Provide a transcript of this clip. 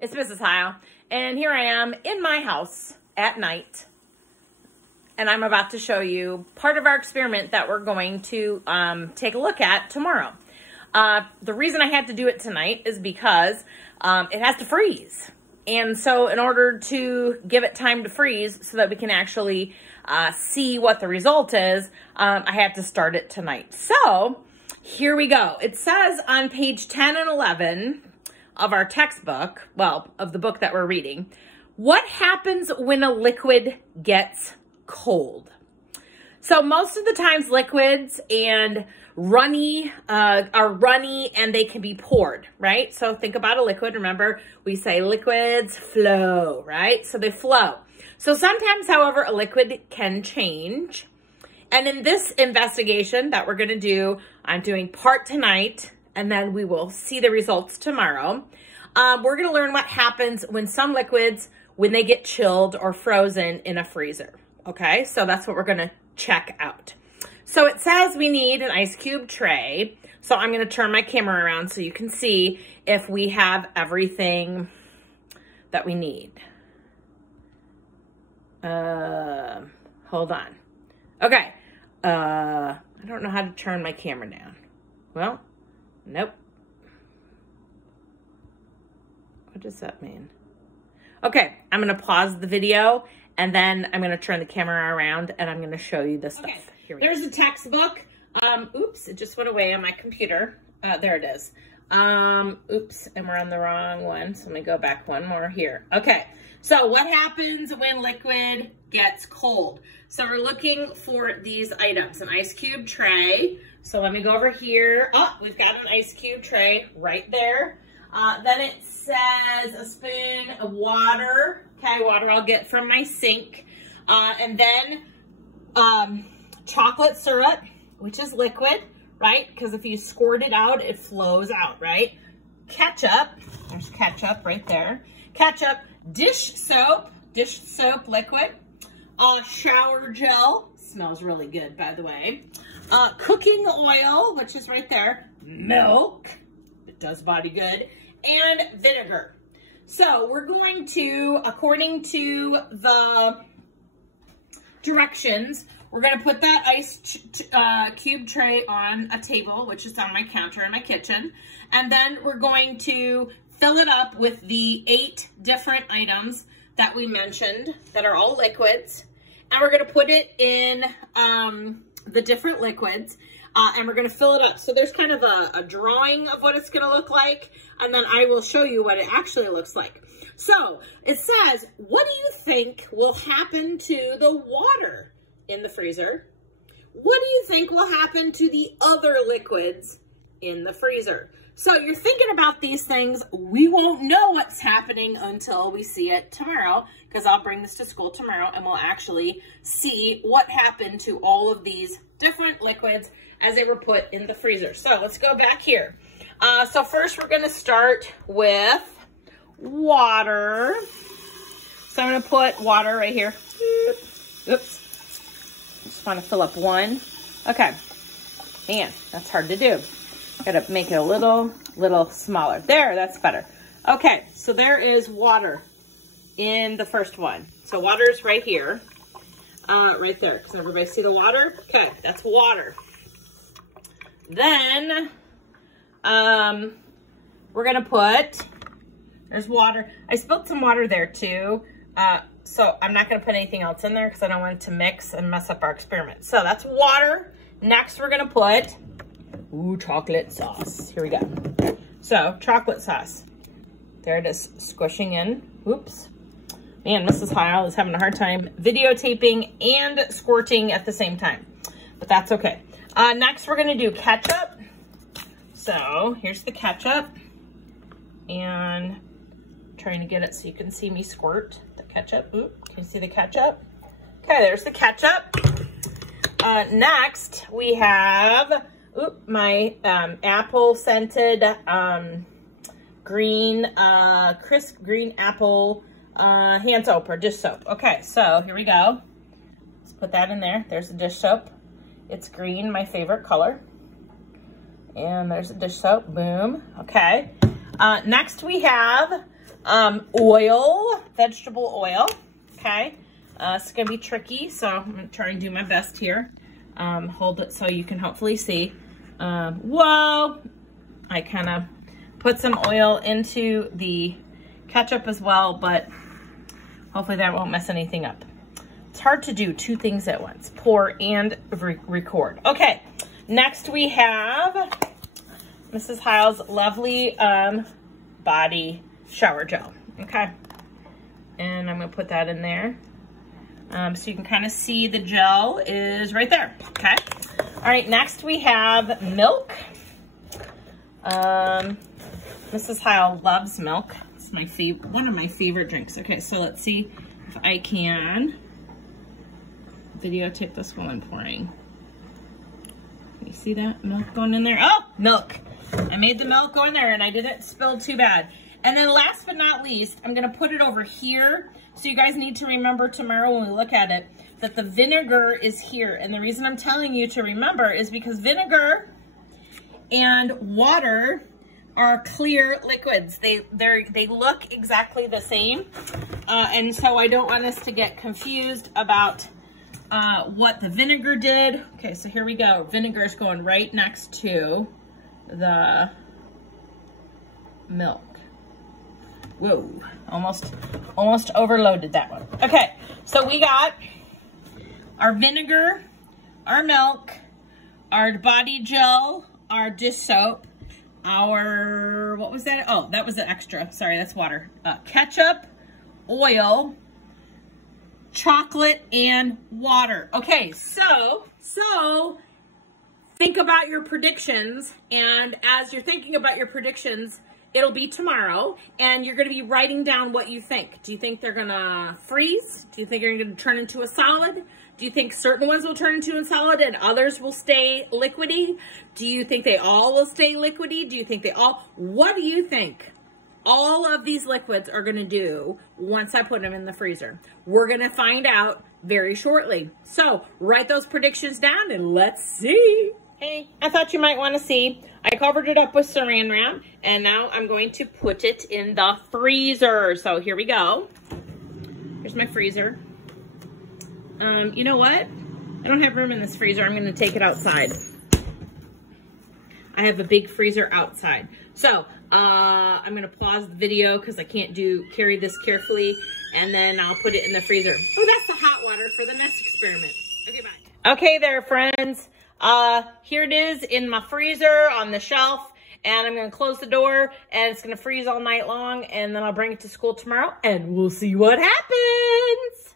It's Mrs. Heil, and here I am in my house at night, and I'm about to show you part of our experiment that we're going to take a look at tomorrow. The reason I had to do it tonight is because it has to freeze. And so in order to give it time to freeze so that we can actually see what the result is, I have to start it tonight. So here we go. It says on page 10 and 11 of our textbook, well, of the book that we're reading, what happens when a liquid gets cold? So most of the times liquids and runny are runny and they can be poured, right? So think about a liquid. Remember, we say liquids flow, right? So they flow. So sometimes, however, a liquid can change. And in this investigation that we're going to do, I'm doing part tonight, and then we will see the results tomorrow. We're going to learn what happens when some liquids, when they get chilled or frozen in a freezer. Okay, so that's what we're going to check out. So it says we need an ice cube tray. So I'm going to turn my camera around so you can see if we have everything that we need. Hold on. Okay. I don't know how to turn my camera down. Well, nope. What does that mean? Okay, I'm going to pause the video and then I'm going to turn the camera around and I'm going to show you the stuff. Okay. There's a textbook. Oops, it just went away on my computer. There it is. Oops, and we're on the wrong one. So let me go back one more here. Okay, so what happens when liquid gets cold? So we're looking for these items, an ice cube tray. So let me go over here. Oh, we've got an ice cube tray right there. Then it says a spoon of water. Okay, water I'll get from my sink. And then chocolate syrup, which is liquid, right? Because if you squirt it out, it flows out, right? Ketchup, there's ketchup right there. Ketchup, dish soap liquid. Shower gel, smells really good, by the way. Cooking oil, which is right there. Milk, it does body good. And vinegar. So we're going to, according to the directions, we're going to put that ice cube tray on a table, which is on my counter in my kitchen. And then we're going to fill it up with the 8 different items that we mentioned that are all liquids. And we're going to put it in the different liquids. And we're going to fill it up. So there's kind of a drawing of what it's going to look like. And then I will show you what it actually looks like. So it says, what do you think will happen to the water in the freezer? What do you think will happen to the other liquids in the freezer? So you're thinking about these things. We won't know what's happening until we see it tomorrow, because I'll bring this to school tomorrow and we'll actually see what happened to all of these different liquids as they were put in the freezer. So let's go back here. So first we're going to start with water. So I'm going to put water right here. Oops. Just want to fill up one. Okay. Man, that's hard to do. Got to make it a little smaller. There, that's better. Okay, so there is water in the first one. So water is right here. Right there. Can everybody see the water? Okay, that's water. Then, we're going to put, there's water. I spilled some water there too. So I'm not going to put anything else in there because I don't want it to mix and mess up our experiment. So that's water. Next, we're going to put, chocolate sauce. Here we go. So chocolate sauce. There it is, squishing in. Oops. Man, Mrs. Heil is having a hard time videotaping and squirting at the same time, but that's okay. Next, we're going to do ketchup. So here's the ketchup, and I'm trying to get it so you can see me squirt the ketchup. Oop, can you see the ketchup? Okay, there's the ketchup. Next, we have my apple scented crisp green apple hand soap or dish soap. Okay, so here we go. Let's put that in there. There's the dish soap. It's green, my favorite color. And there's a dish soap, boom. Okay. Next we have Oil, vegetable oil, okay? It's gonna be tricky, so I'm gonna try and do my best here. Hold it so you can hopefully see. Whoa! I kind of put some oil into the ketchup as well, but hopefully that won't mess anything up. It's hard to do two things at once, pour and record. Okay, next we have Mrs. Heil's lovely body shower gel, okay? And I'm gonna put that in there. So you can kind of see the gel is right there, okay? All right, next we have milk. Mrs. Heil loves milk. It's my one of my favorite drinks. Okay, so let's see if I can videotape this while I'm pouring. Can you see that milk going in there? Oh, milk. I made the milk go in there and I didn't spill too bad. And then last but not least, I'm gonna put it over here. So you guys need to remember tomorrow when we look at it, that the vinegar is here. And the reason I'm telling you to remember is because vinegar and water are clear liquids. They look exactly the same. And so I don't want us to get confused about what the vinegar did. Okay, so here we go. Vinegar is going right next to the milk. Whoa, almost overloaded that one. Okay, so we got our vinegar, our milk, our body gel, our dish soap, our, what was that? Oh, that was the extra. Sorry, that's water. Ketchup, oil, chocolate, and water. Okay, so think about your predictions, and as you're thinking about your predictions, it'll be tomorrow, and you're going to be writing down what you think. Do you think they're going to freeze? Do you think they're going to turn into a solid? Do you think certain ones will turn into a solid and others will stay liquidy? Do you think they all will stay liquidy? Do you think they all... What do you think all of these liquids are going to do once I put them in the freezer? We're going to find out very shortly. So write those predictions down and let's see. Hey, I thought you might want to see. I covered it up with saran wrap, and now I'm going to put it in the freezer. So here we go. Here's my freezer. You know what? I don't have room in this freezer. I'm going to take it outside. I have a big freezer outside. So I'm going to pause the video because I can't carry this carefully, and then I'll put it in the freezer. Oh, that's the hot water for the next experiment. Okay, bye. Okay there, friends. Here it is in my freezer on the shelf, and I'm going to close the door, and it's going to freeze all night long, and then I'll bring it to school tomorrow, and we'll see what happens.